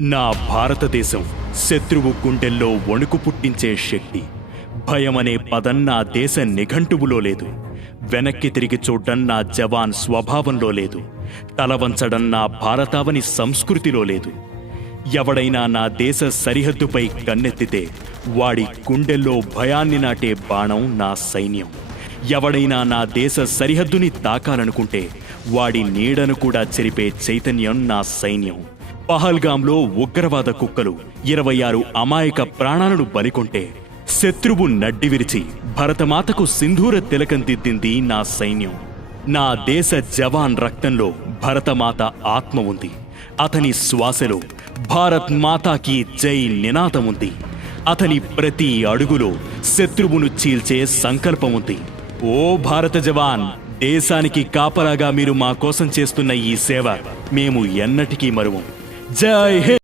నా భారతదేశం శత్రువు గుండెల్లో వణుకు పుట్టించే శక్తి. భయమనే పదం నా దేశ నిఘంటువులో లేదు. వెనక్కి తిరిగి చూడ్డం నా జవాన్ స్వభావంలో లేదు. తలవంచడం నా భారతావని సంస్కృతిలో లేదు. ఎవడైనా నా దేశ సరిహద్దుపై కన్నెత్తితే వాడి గుండెల్లో భయాన్ని నాటే బాణం నా సైన్యం. ఎవడైనా నా దేశ సరిహద్దుని తాకాలనుకుంటే వాడి నీడను కూడా చెరిపే చైతన్యం నా సైన్యం. పహల్గాంలో ఉగ్రవాద కుక్కలు ఇరవై ఆరు అమాయక ప్రాణాలను బలికొంటే శత్రువు నడ్డి విరిచి భరతమాతకు సింధూర తిలకం దిద్దింది నా సైన్యం. నా దేశ జవాన్ రక్తంలో భరతమాత ఆత్మ ఉంది. అతని శ్వాసలో భారత్ మాతాకి జై నినాదం ఉంది. అతని ప్రతి అడుగులో శత్రువును చీల్చే సంకల్పం ఉంది. ఓ భారత జవాన్ దేశానికి కాపలాగా మీరు మా కోసం చేస్తున్న ఈ సేవ మేము ఎన్నటికీ మరువం. జై హింద్